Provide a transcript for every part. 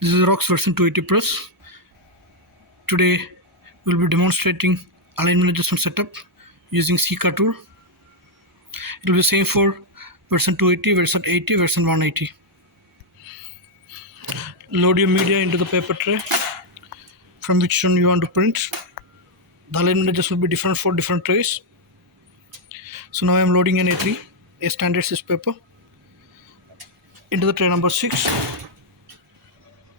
This is Xerox Versant 280 Plus. Today we'll be demonstrating alignment adjustment setup using SIQA tool. It will be same for Versant 280, Versant 80, Versant 180. Load your media into the paper tray from which one you want to print. The alignment adjustment will be different for different trays. So now I am loading an A3, a standard size paper, into the tray number 6.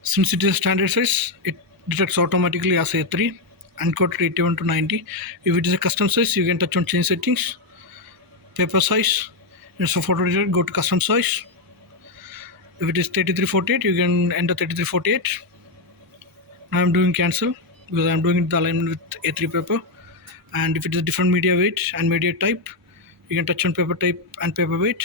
Since it is standard size, it detects automatically as A3 and code 81 to 90. If it is a custom size, you can touch on change settings, paper size, instead of photo detector, go to custom size. If it is 3348, you can enter 3348. Now I'm doing cancel because I'm doing the alignment with A3 paper. And if it is different media weight and media type, you can touch on paper type and paper weight.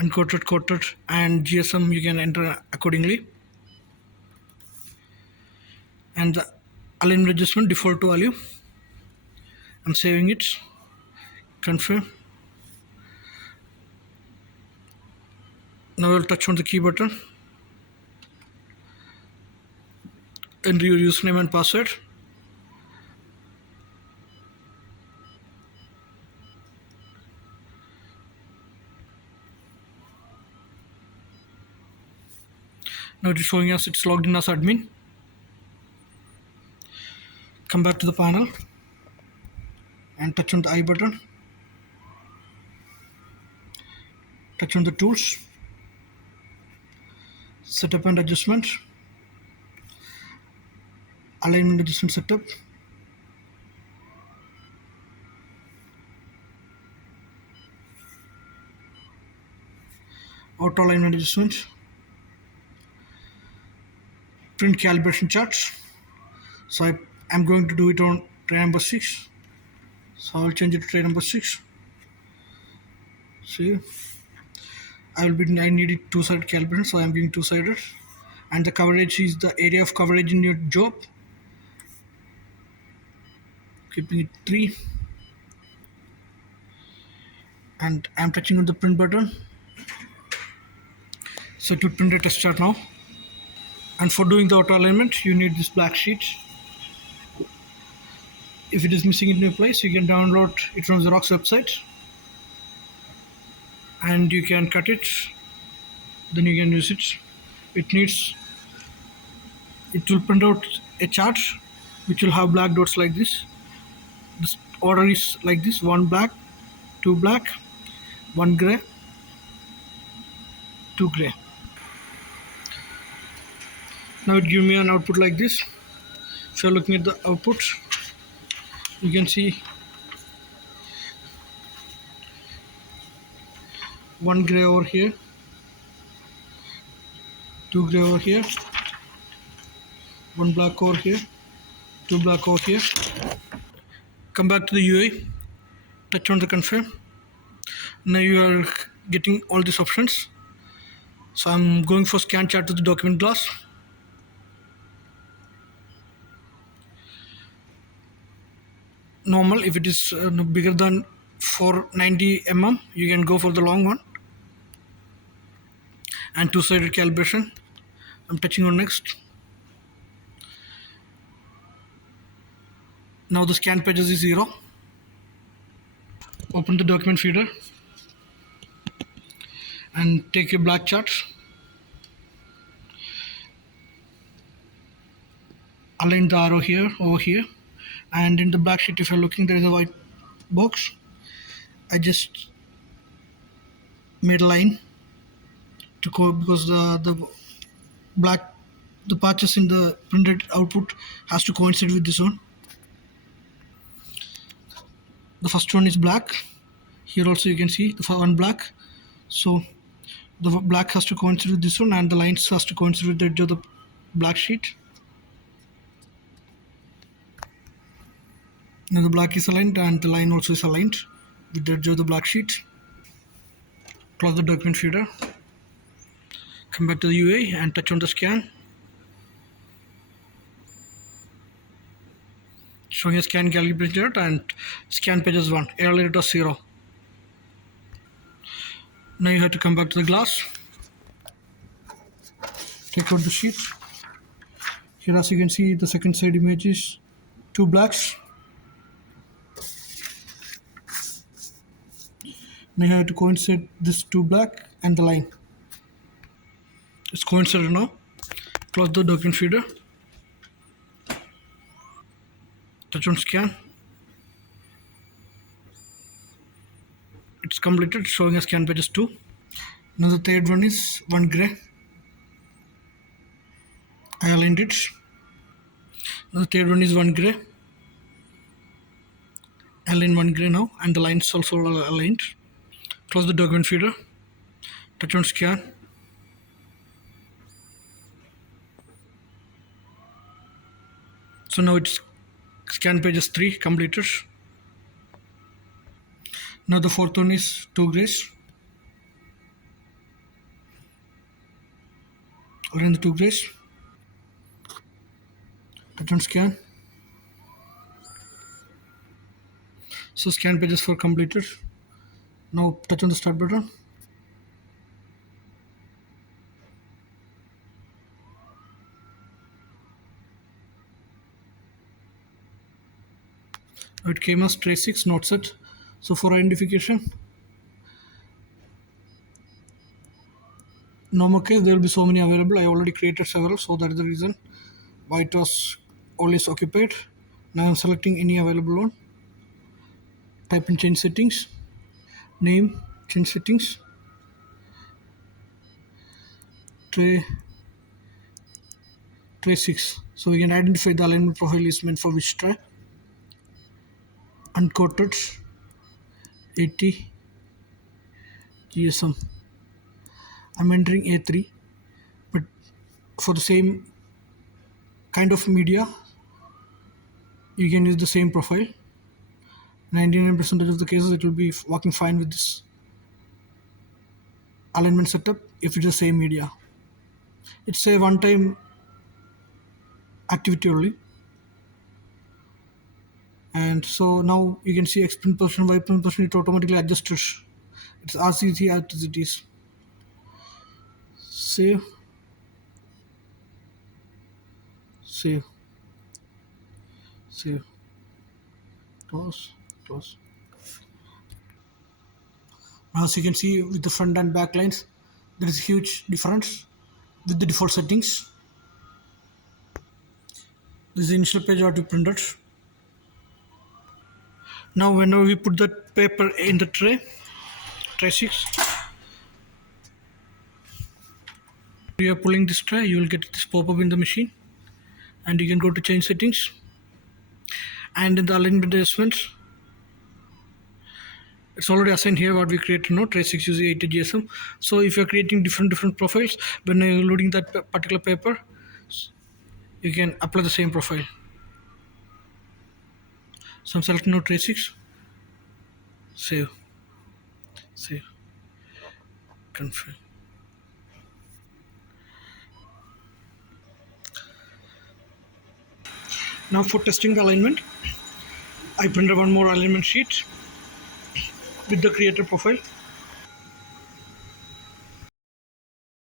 Uncoated, coated, and GSM you can enter accordingly. And the alignment adjustment default to value. I'm saving it. Confirm. Now I'll touch on the key button. Enter your username and password. Now it is showing us it's logged in as admin. Come back to the panel and touch on the I button. Touch on the tools. Setup and adjustment. Alignment adjustment setup. Auto alignment adjustment. Print calibration charts. So I'm going to do it on tray number 6. So I'll change it to tray number 6. See, I needed two-sided calibration, so I'm giving two-sided. And the coverage is the area of coverage in your job. Keeping it 3. And I'm touching on the print button. So it will print a test chart now. And for doing the auto alignment, you need this black sheet. If it is missing in your place, you can download it from Xerox website. And you can cut it. Then you can use it. It will print out a chart which will have black dots like this. This order is like this: 1 black, 2 black, 1 gray, 2 gray. Now it gives me an output like this. If you're looking at the output, you can see 1 gray over here, 2 gray over here, 1 black over here, 2 black over here. Come back to the UI, touch on the confirm. Now you are getting all these options. So I'm going for scan chart to the document glass. Normal, if it is bigger than 490 mm, you can go for the long one. And two-sided calibration. I'm touching on next. Now the scan pages is 0. Open the document feeder and take your black chart. Align the arrow here, over here. And in the black sheet, if you're looking, there is a white box. I just made a line to go because the patches in the printed output has to coincide with this one. The first one is black. Here also you can see the one black. So the black has to coincide with this one, and the lines has to coincide with the edge of the black sheet. Now the black is aligned and the line also is aligned with the edge of the black sheet. Close the document feeder. Come back to the UI and touch on the scan. Showing a scan calibration chart and scan pages 1. Earlier it was 0. Now you have to come back to the glass, take out the sheet. Here as you can see, the second side image is two blacks. Now you have to coincide this two black and the line. It's coincided now. Close the document feeder. Touch on scan. It's completed, showing us scan pages 2. Now the third one is one gray. I aligned it. Now the third one is one gray. Align one gray now, and the lines also aligned. Close the document feeder. Touch on scan. So now it's scan pages 3 completed. Now the fourth one is two grays. Align the two grays. Touch on scan. So scan pages 4 completed. Now touch on the start button. It came as tray 6 not set. So for identification, normal case there will be so many available. I already created several, so that is the reason why it was always occupied. Now I'm selecting any available one. Type in change settings, name, change settings, tray 6. So we can identify the alignment profile is meant for which tray. Uncoated 80 GSM. I'm entering A3, but for the same kind of media you can use the same profile. 99% of the cases it will be working fine with this alignment setup if it's the same media. It's a one-time activity only. And so now you can see X print position, Y print position, it automatically adjusted. It's as easy as it is. Save. Save. Save. Close. Close. Now as you can see with the front and back lines, there is a huge difference with the default settings. This is the initial page what we printed. Now whenever we put that paper in the tray 6, you are pulling this tray, you will get this pop-up in the machine, and you can go to change settings, and in the alignment adjustments it's already assigned here what we created now, tray 6 using 80 GSM. So if you are creating different profiles, when you are loading that particular paper, you can apply the same profile. So I'm selecting now tray 6. Save. Save. Confirm. Now for testing the alignment, I printed one more alignment sheet with the creator profile.